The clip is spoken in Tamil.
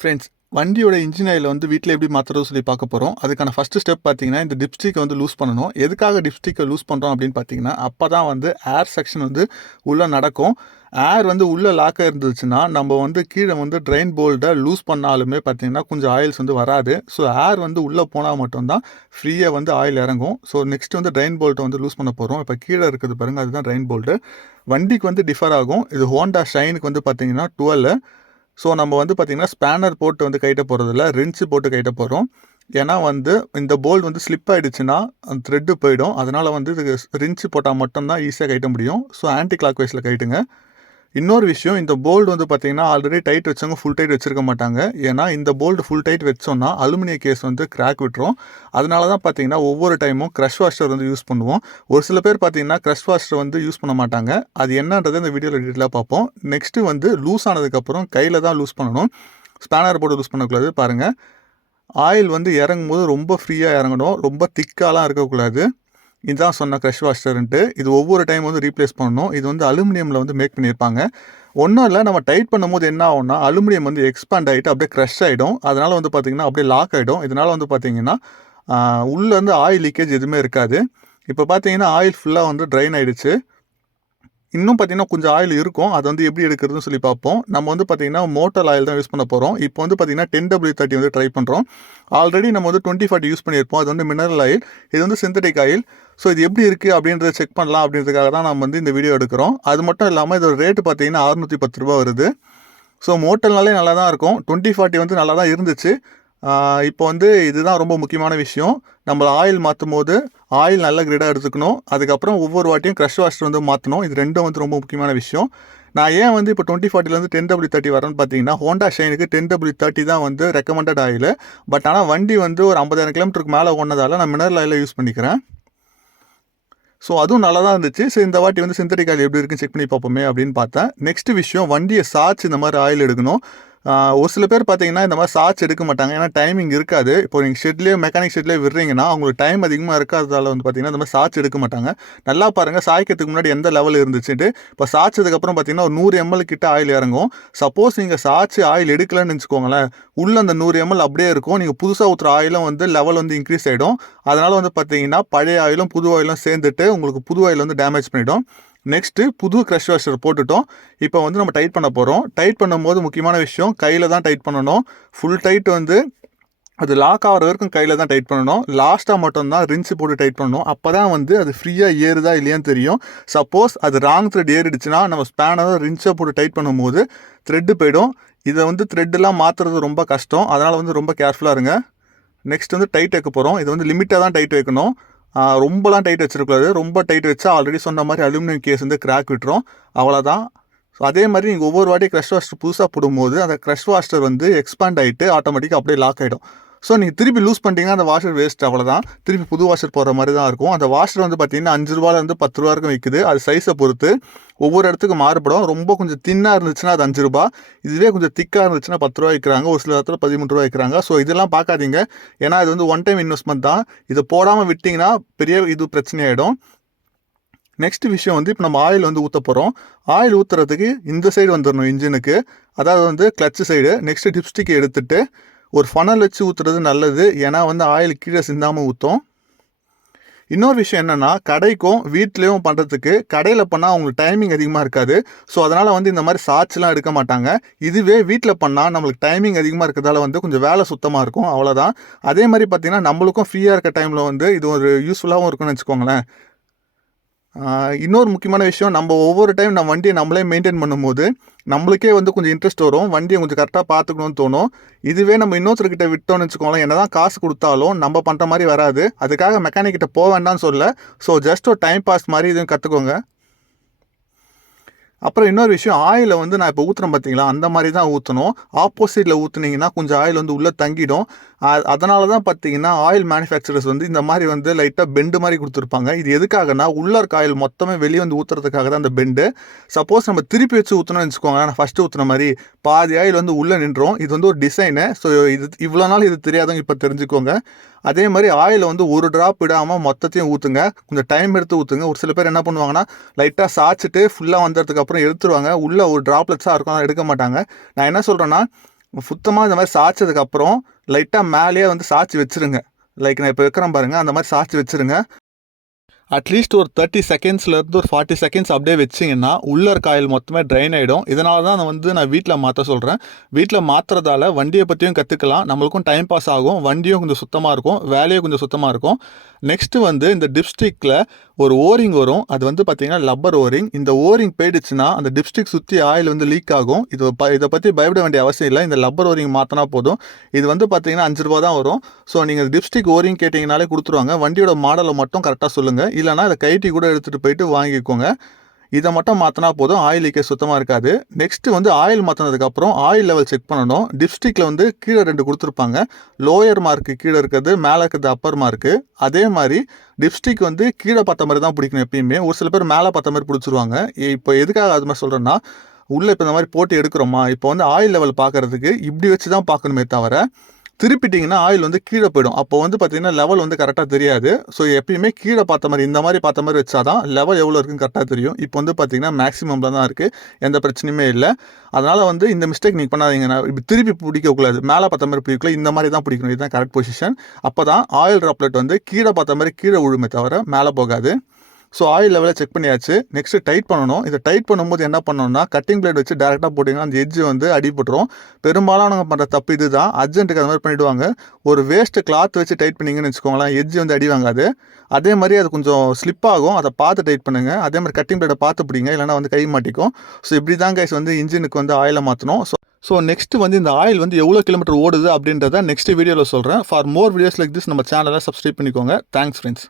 ஃப்ரெண்ட்ஸ், வண்டியோட இன்ஜின் ஆயில வந்து வீட்ல எப்படி மாத்துறது சொல்லி பார்க்க போறோம். அதுக்கான ஃபர்ஸ்ட் ஸ்டெப் பார்த்தீங்கன்னா, இந்த டிப்ஸ்டிக்க வந்து லூஸ் பண்ணணும். எதுக்காக டிப்ஸ்டிக்க லூஸ் பண்றோம் அப்படின்னு பார்த்தீங்கன்னா, அப்பதான் வந்து ஏர் செக்ஷன் வந்து உள்ள நடக்கும். ஏர் வந்து உள்ள லாக் ஆயிருந்துச்சுன்னா, நம்ம வந்து கீழ வந்து ட்ரெயின் போல்ட்ட லூஸ் பண்ணாலுமே பார்த்தீங்கன்னா, கொஞ்சம் ஆயில்ஸ் வந்து வராது. ஸோ ஏர் வந்து உள்ள போனா மட்டும் தான் ஃப்ரீயா வந்து ஆயில் இறங்கும். ஸோ நெக்ஸ்ட் வந்து ட்ரெயின் போல்ட்ட வந்து லூஸ் பண்ண போறோம். இப்ப கீழ இருக்குது பாருங்க, அதுதான் ட்ரெயின் போல்ட். வண்டிக்கு வந்து டிஃபர் ஆகும். இது ஹோண்டா ஷைனுக்கு வந்து பார்த்தீங்கன்னா 12. ஸோ நம்ம வந்து பார்த்தீங்கன்னா, ஸ்பேனர் போட்டு வந்து கழட்ட போகிறதில்ல, ரின்ச்சு போட்டு கழட்ட போகிறோம். ஏன்னா வந்து இந்த போல்ட் வந்து ஸ்லிப் ஆயிடுச்சுன்னா, அந்த த்ரெட்டு போயிடும். அதனால வந்து இதுக்கு ரின்ச்சு போட்டா மட்டும் தான் ஈஸியா கழட்ட முடியும். ஸோ ஆன்டி கிளாக் வைஸ்ல கழட்டுங்க. இன்னொரு விஷயம், இந்த போல்ட் வந்து பார்த்தீங்கன்னா, ஆல்ரெடி டைட் வச்சவங்க ஃபுல் டைட் வச்சிருக்க மாட்டாங்க. ஏன்னா இந்த போல்ட் ஃபுல் டைட் வச்சோம்னா, அலுமினிய கேஸ் வந்து கிராக் விட்டுரும். அதனால தான் பார்த்தீங்கன்னா, ஒவ்வொரு டைமும் கிரஷ் வாஷர் வந்து யூஸ் பண்ணுவோம். ஒரு சில பேர் பார்த்தீங்கன்னா, கிரஷ் வாஷர் வந்து யூஸ் பண்ண மாட்டாங்க. அது என்னன்றத இந்த வீடியோல டீட்டெயிலா பார்ப்போம். நெக்ஸ்ட்டு வந்து லூஸ் ஆனதுக்கப்புறம் கையில தான் லூஸ் பண்ணணும். ஸ்பேனர் போட்டு லூஸ் பண்ணக்கூடாது. பாருங்க, ஆயில் வந்து இறங்கும்போது ரொம்ப ஃப்ரீயா இறங்கணும். ரொம்ப திக்காலாம் இருக்கக்கூடாது. இதுதான் சொன்ன கிரஷ் வாஷர்ன்ட்டு. இது ஒவ்வொரு டைம் வந்து ரீப்ளேஸ் பண்ணணும். இது வந்து அலுமினியமில் வந்து மேக் பண்ணியிருப்பாங்க. ஒன்றும் இல்லை, நம்ம டைட் பண்ணும்போது என்ன ஆகும்னா, அலுமினியம் வந்து எக்ஸ்பேண்ட் ஆகிட்டு அப்படியே க்ரஷ் ஆகிடும். அதனால் வந்து பார்த்திங்கன்னா அப்படியே லாக் ஆகிடும். இதனால் வந்து பார்த்திங்கன்னா உள்ளேருந்து ஆயில் லீக்கேஜ் எதுவுமே இருக்காது. இப்போ பார்த்தீங்கன்னா ஆயில் ஃபுல்லாக வந்து ட்ரைன் ஆகிடுச்சு. இன்னும் பார்த்தீங்கன்னா கொஞ்சம் ஆயில் இருக்கும். அது வந்து எப்படி எடுக்கிறதுன்னு சொல்லி பார்ப்போம். நம்ம வந்து பார்த்தீங்கன்னா மோட்டார் ஆயில் தான் யூஸ் பண்ண போகிறோம். இப்போ வந்து பார்த்தீங்கன்னா 10W30 வந்து ட்ரை பண்ணுறோம். ஆல்ரெடி நம்ம வந்து 2040 யூஸ் பண்ணியிருப்போம். அது வந்து மினரல் ஆயில். இது வந்து சிந்தட்டிக் ஆயில். ஸோ இது எப்படி இருக்குது அப்படின்றத செக் பண்ணலாம் அப்படின்றதுக்காக தான் நம்ம வந்து இந்த வீடியோ எடுக்கிறோம். அது மட்டும் இல்லாமல் இதோட ரேட்டு பார்த்தீங்கன்னா ₹610 வருது. ஸோ மோட்டர்னாலே நல்லா தான் இருக்கும். 2040 வந்து நல்லா தான் இருந்துச்சு. இப்போ வந்து இதுதான் ரொம்ப முக்கியமான விஷயம். நம்ம ஆயில் மாற்றும் போது ஆயில் நல்ல கிரேடாக எடுத்துக்கணும். அதுக்கப்புறம் ஒவ்வொரு வாட்டியும் க்ரஷ் வாஷர் வந்து மாற்றணும். இது ரெண்டும் வந்து ரொம்ப முக்கியமான விஷயம். நான் ஏன் வந்து இப்போ 2040 10W30 வரேன்னு பார்த்தீங்கன்னா, ஹோண்டா ஷைனுக்கு 10W30 தான் வந்து ரெக்கமெண்டட் ஆயில். பட் ஆனால் வண்டி வந்து ஒரு 50,000 கிலோமீட்டருக்கு மேலே ஓடுனதால நான் மினரல் ஆயிலை யூஸ் பண்ணிக்கிறேன். ஸோ அதுவும் நல்லா தான் இருந்துச்சு. ஸோ இந்த வாட்டி வந்து சிந்தட்டிக் ஆயில் எப்படி இருக்குன்னு செக் பண்ணி பார்ப்போமே அப்படின்னு பார்த்தேன். நெக்ஸ்ட் விஷயம், வண்டியை சாய்ச்சி இந்த மாதிரி ஆயில் எடுக்கணும். ஒரு சில பேர் பார்த்தீங்கன்னா இந்த மாதிரி சாய்ச்சி எடுக்க மாட்டாங்க. ஏன்னா டைமிங் இருக்காது. இப்போ நீங்கள் ஷெட்லேயே மெக்கானிக் ஷெட்லேயே விடுறீங்கன்னா அவங்களுக்கு டைம் அதிகமாக இருக்காததால் வந்து பார்த்தீங்கன்னா இந்த மாதிரி சாய்ச்சி எடுக்க மாட்டாங்க. நல்லா பாருங்கள், சாய்க்கிறதுக்கு முன்னாடி எந்த லெவல் இருந்துச்சுட்டு. இப்போ சாய்ச்சதுக்கப்புறம் பார்த்தீங்கன்னா ஒரு 100 ml கிட்ட ஆயில் இறங்கும். சப்போஸ் நீங்கள் சாய்ச்சி ஆயில் எடுக்கலன்னு வச்சுக்கோங்களேன், உள்ள அந்த 100 ml அப்படியே இருக்கும். நீங்கள் புதுசாக ஊற்றுற ஆயிலும் வந்து லெவல் வந்து இன்க்ரீஸ் ஆகிடும். அதனால் வந்து பார்த்தீங்கன்னா பழைய ஆயிலும் புது ஆயிலும் சேர்ந்துட்டு உங்களுக்கு புது ஆயில் வந்து டேமேஜ் பண்ணிடும். நெக்ஸ்ட்டு புது க்ரஷ் வாஷர் போட்டுட்டோம். இப்போ வந்து நம்ம டைட் பண்ண போகிறோம். டைட் பண்ணும்போது முக்கியமான விஷயம், கையில் தான் டைட் பண்ணணும். ஃபுல் டைட் வந்து அது லாக் ஆகிற வரைக்கும் கையில் தான் டைட் பண்ணணும். லாஸ்ட்டாக மட்டும்தான் ரின்ஸு போட்டு டைட் பண்ணணும். அப்போ தான் வந்து அது ஃப்ரீயாக ஏறுதா இல்லையான்னு தெரியும். சப்போஸ் அது ராங் த்ரெட் ஏறிடுச்சுன்னா நம்ம ஸ்பேனரை ரின்ஸை போட்டு டைட் பண்ணும்போது த்ரெட்டு போயிடும். இதை வந்து த்ரெட்டெல்லாம் மாற்றுறது ரொம்ப கஷ்டம். அதனால் வந்து ரொம்ப கேர்ஃபுல்லாக இருங்க. நெக்ஸ்ட் வந்து டைட் வைக்க போகிறோம். இது வந்து லிமிட்டாக தான் டைட் வைக்கணும். ரொம்பலாம் டைட் வச்சிருக்கூடாது. ரொம்ப டைட் வச்சா ஆல்ரெடி சொன்ன மாதிரி அலுமினியம் கேஸ் வந்து கிராக் விட்டுரும். அவ்வளோதான். ஸோ அதே மாதிரி நீங்கள் ஒவ்வொரு வாட்டி க்ரஷ் வாஷர் புதுசாக போடும்போது அந்த க்ரஷ் வாஷர் வந்து எக்ஸ்பேண்ட் ஆகிட்டு ஆட்டோமேட்டிக்காக அப்படியே லாக் ஆகிடும். ஸோ நீங்கள் திருப்பி லூஸ் பண்ணிட்டீங்கன்னா அந்த வாஷர் வேஸ்ட். அவ்வளோதான். திருப்பி புது வாஷர் போடுற மாதிரி தான் இருக்கும். அந்த வாஷர் வந்து பார்த்தீங்கன்னா ₹5 ₹10 வரைக்கும் விற்குது. அது சைஸை பொறுத்து ஒவ்வொரு இடத்துக்கு மாறுபடும். ரொம்ப கொஞ்சம் தின்னாக இருந்துச்சுன்னா அது ₹5. இதுவே கொஞ்சம் திக்காக இருந்துச்சுன்னா ₹10 விற்கிறாங்க. ஒரு சில இடத்துல ₹13 விற்கிறாங்க. ஸோ இதெல்லாம் பார்க்காதீங்க. ஏன்னா இது வந்து ஒன் டைம் இன்வெஸ்ட்மெண்ட் தான். இதை போடாமல் விட்டிங்கன்னா பெரிய இது பிரச்சனையாயிடும். நெக்ஸ்ட் விஷயம் வந்து இப்போ நம்ம ஆயில் வந்து ஊற்ற போகிறோம். ஆயில் ஊற்றுறதுக்கு இந்த சைடு வந்துடணும் இன்ஜினுக்கு. அதாவது வந்து கிளச்சு சைடு. நெக்ஸ்ட்டு டிப்ஸ்டிக் எடுத்துகிட்டு ஒரு ஃபனல் வச்சு ஊற்றுறது நல்லது. ஏன்னா வந்து ஆயில் கீழே சிந்தாமல் ஊற்றும். இன்னொரு விஷயம் என்னென்னா, கடைக்கும் வீட்லேயும் பண்ணுறதுக்கு கடையில் பண்ணால் அவங்களுக்கு டைமிங் அதிகமாக இருக்காது. ஸோ அதனால் வந்து இந்த மாதிரி சாய்ச்சிலாம் எடுக்க மாட்டாங்க. இதுவே வீட்டில் பண்ணால் நம்மளுக்கு டைமிங் அதிகமாக இருக்கிறதால வந்து கொஞ்சம் வேலை சுத்தமாக இருக்கும். அவ்வளோதான். அதே மாதிரி பார்த்திங்கன்னா நம்மளுக்கும் ஃப்ரீயாக இருக்க டைமில் வந்து இது ஒரு யூஸ்ஃபுல்லாகவும் இருக்குன்னு வச்சுக்கோங்களேன். இன்னொரு முக்கியமான விஷயம், நம்ம ஒவ்வொரு டைம் நம்ம வண்டியை நம்மளே மெயின்டைன் பண்ணும்போது நம்மளுக்கே வந்து கொஞ்சம் இன்ட்ரெஸ்ட் வரும். வண்டியை கொஞ்சம் கரெக்டாக பார்த்துக்கணும்னு தோணும். இதுவே நம்ம இன்னொருத்தர்கிட்ட விட்டோம்னு வச்சுக்கோங்களேன், என்ன தான் காசு கொடுத்தாலும் நம்ம பண்ணுற மாதிரி வராது. அதுக்காக மெக்கானிக் கிட்ட போக வேண்டாம்னு சொல்ல. ஸோ ஜஸ்ட் ஒரு டைம் பாஸ் மாதிரி இதுவும் கற்றுக்கோங்க. அப்புறம் இன்னொரு விஷயம், ஆயிலை வந்து நான் இப்போ ஊற்றுறேன் பார்த்தீங்களா, அந்த மாதிரி தான் ஊற்றணும். ஆப்போசிட்டில் ஊற்றுனீங்கன்னா கொஞ்சம் ஆயில் வந்து உள்ளே தங்கிடும். அதனால தான் பார்த்தீங்கன்னா ஆயில் மேனுஃபேக்சரர்ஸ் வந்து இந்த மாதிரி வந்து லைட்டாக பெண்டு மாதிரி கொடுத்துருப்பாங்க. இது எதுக்காகனா உள்ளே இருக்க ஆயில் மொத்தமே வெளியே வந்து ஊற்றுறதுக்காக தான் அந்த பெண்டு. சப்போஸ் நம்ம திருப்பி வச்சு ஊற்றணும்னு வச்சுக்கோங்க, நான் ஃபஸ்ட்டு ஊற்றுன மாதிரி பாதி ஆயில் வந்து உள்ளே நின்றோம். இது வந்து ஒரு டிசைனு. ஸோ இது இவ்வளோ நாள் இது தெரியாதவங்க இப்போ தெரிஞ்சுக்கோங்க. அதே மாதிரி ஆயில் வந்து ஒரு ட்ராப் விடாமல் மொத்தத்தையும் ஊற்றுங்க. கொஞ்சம் டைம் எடுத்து ஊற்றுங்க. ஒரு சில பேர் என்ன பண்ணுவாங்கன்னா, லைட்டாக சாய்ச்சிட்டு ஃபுல்லாக வந்ததுக்கப்புறம் எடுத்துருவாங்க. உள்ளே ஒரு ட்ராப்லெட்ஸாக இருக்கும், எடுக்க மாட்டாங்க. நான் என்ன சொல்கிறேன்னா, சுத்தமாக இந்த மாதிரி சாய்ச்சதுக்கப்புறம் லைட்டாக மேலேயே வந்து சாய்ச்சி வச்சுருங்க. லைக் நான் இப்போ வைக்கிறேன் பாருங்கள், அந்த மாதிரி சாய்ச்சி வச்சுருங்க. அட்லீஸ்ட் ஒரு 30 செகண்ட்ஸ்லேருந்து ஒரு 40 செகண்ட்ஸ் அப்படியே வச்சிங்கன்னா உள்ளே இருக்க ஆயில் மொத்தமே ட்ரைன் ஆகிடும். இதனால தான் நான் வீட்டில் மாற்ற சொல்கிறேன். வீட்டில் மாற்றுறதால வண்டியை பற்றியும் கற்றுக்கலாம், நம்மளுக்கும் டைம் பாஸ் ஆகும், வண்டியும் கொஞ்சம் சுத்தமாக இருக்கும், வேலையும் கொஞ்சம் சுத்தமாக இருக்கும். நெக்ஸ்ட்டு வந்து இந்த டிப்ஸ்டிக்கில் ஒரு ஓரிங் வரும். அது வந்து பார்த்திங்கன்னா லப்பர் ஓரிங். இந்த ஓரிங் போயிடுச்சுன்னா அந்த டிப்ஸ்டிக் சுற்றி ஆயில் வந்து லீக் ஆகும். இதை பற்றி பயப்பட வேண்டிய அவசியம் இல்லை. இந்த லப்பர் ஓரிங் மாற்றினா போதும். இது வந்து பார்த்திங்கன்னா 5 ரூபா தான் வரும். ஸோ நீங்கள் டிப்ஸ்டிக் ஓரிங் கேட்டிங்கனாலே கொடுத்துருவாங்க. வண்டியோட மாடலை மட்டும் கரெக்டாக சொல்லுங்கள், இல்லைனா அதை கைட்டி கூட எடுத்துகிட்டு போயிட்டு வாங்கிக்கோங்க. இதை மட்டும் மாற்றினா போதும், ஆயில் லீக்கேஜ் சுத்தமாக இருக்காது. நெக்ஸ்ட்டு வந்து ஆயில் மாற்றினதுக்கப்புறம் ஆயில் லெவல் செக் பண்ணணும். டிப்ஸ்டிக்கில் வந்து கீழே 2 கொடுத்துருப்பாங்க. லோயர் மார்க்கு கீழே இருக்கிறது, மேலே இருக்கிறது அப்பர் மார்க்கு. அதே மாதிரி டிப்ஸ்டிக் வந்து கீழே பார்த்த மாதிரி தான் பிடிக்கணும் எப்பயுமே. ஒரு சில பேர் மேலே பார்த்த மாதிரி பிடிச்சிருவாங்க. இப்போ எதுக்காக அது மாதிரி சொல்கிறேன்னா, உள்ளே இப்போ இந்த மாதிரி போட்டு எடுக்கிறோமா, இப்போ வந்து ஆயில் லெவல் பார்க்குறதுக்கு இப்படி வச்சு தான் பார்க்கணுமே தவிர திருப்பிட்டிங்கன்னா ஆயில் வந்து கீழே போயிடும். அப்போ வந்து பார்த்திங்கன்னா லெவல் வந்து கரெக்டாக தெரியாது. ஸோ எப்பயுமே கீழே பார்த்த மாதிரி இந்த மாதிரி பார்த்த மாதிரி வச்சா தான் லெவல் எவ்வளோ இருக்குன்னு கரெக்டாக தெரியும். இப்போ வந்து பார்த்திங்கன்னா மேக்ஸிமமில் தான் இருக்குது, எந்த பிரச்சனையுமே இல்லை. அதனால் வந்து இந்த மிஸ்டேக் நீங்கள் பண்ணாதீங்க. நான் இப்படி திருப்பி பிடிக்கக்கூடாது, மேலே பார்த்த மாதிரி பிடிக்கல, இந்த மாதிரி தான் பிடிக்கணும். இதுதான் கரெக்ட் பொசிஷன். அப்போ தான் ஆயில் ட்ராப்லெட் வந்து கீழே பார்த்த மாதிரி கீழே விழுமே தவிர மேலே போகாது. ஸோ ஆயில் லெவலை செக் பண்ணியாச்சு. நெக்ஸ்ட்டு டைட் பண்ணணும். இதை டைட் பண்ணும்போது என்ன பண்ணணும்னா, கட்டிங் பிளேட் வச்சு டேரெக்டாக போட்டிங்கன்னா அந்த எட்ஜு வந்து அடிபட்டுரும். பெரும்பாலானவங்க பண்ணுற தப்பு இது தான். அர்ஜென்ட்டுக்கு அது மாதிரி பண்ணிவிடுவாங்க. ஒரு வேஸ்ட்டு கிளாத் வச்சு டைட் பண்ணிங்கன்னு வச்சுக்கோங்களேன், எட்ஜு வந்து அடி வாங்காது. அதே மாதிரி அது கொஞ்சம் ஸ்லிப் ஆகும், அதை பார்த்து டைட் பண்ணுங்கள். அதே மாதிரி கட்டிங் பிளேட்டை பார்த்து பிடிங்க, இல்லைனா வந்து கை மாட்டிக்கும். ஸோ இப்படி தான் கைஸ் வந்து இன்ஜினுக்கு வந்து ஆயிலை மாற்றணும். ஸோ நெக்ஸ்ட்டு வந்து இந்த ஆயில் வந்து எவ்வளோ கிலோமீட்டர் ஓடுது அப்படின்றத நெக்ஸ்ட் வீடியோவில் சொல்கிறேன். For more videos like this நம்ம சேனலை சப்ஸ்கிரைப் பண்ணிக்கோங்க. Thanks friends.